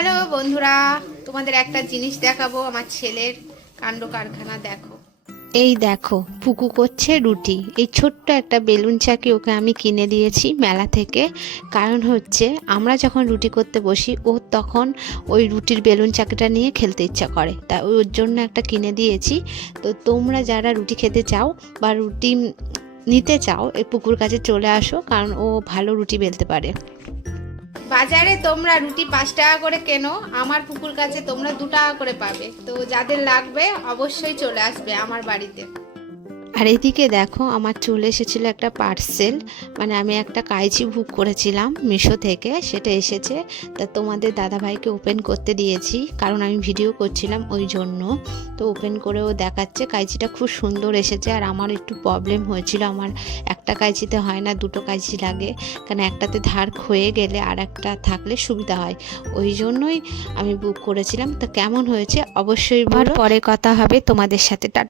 Hello বন্ধুরা, তোমাদের একটা জিনিস দেখাবো। আমার ছেলের কাণ্ড কারখানা দেখো। এই দেখো, পুকু করছে রুটি। এই ছোট্ট একটা বেলুন চাকি ওকে আমি কিনে দিয়েছি মেলা থেকে। কারণ হচ্ছে আমরা যখন রুটি করতে বসি ও তখন ওই রুটির বেলুন চাকিটা নিয়ে খেলতে ইচ্ছা করে, তাই ওর জন্য একটা কিনে দিয়েছি। তো তোমরা যারা রুটি খেতে চাও বা রুটি নিতে চাও, এই পুকুর কাছে চলে আসো, কারণ ও ভালো রুটি বেলতে পারে। বাজারে তোমরা রুটি 5 টাকা করে কেনো, আমার পুকুর কাছে তোমরা 2 টাকা করে পাবে। তো যাদের লাগবে অবশ্যই চলে আসবে আমার বাড়িতে। আর এদিকে দেখো, আমার চলে এসেছিল একটা পার্সেল, মানে আমি একটা কাইচি বুক করেছিলাম মিশো থেকে, সেটা এসেছে। তা তোমাদের দাদাভাইকে ওপেন করতে দিয়েছি, কারণ আমি ভিডিও করছিলাম ওই জন্য। তো ওপেন করেও দেখাচ্ছে, কাইচিটা খুব সুন্দর এসেছে। আর আমার একটু প্রবলেম হয়েছিল, আমার একটা কাইচিতে হয় না, 2টো কাইচি লাগে, কারণ একটাতে ধার ক্ষয়ে গেলে আর একটা থাকলে সুবিধা হয়। ওই জন্যই আমি বুক করেছিলাম। তো কেমন হয়েছে অবশ্যই বলো, পরে কথা হবে তোমাদের সাথে।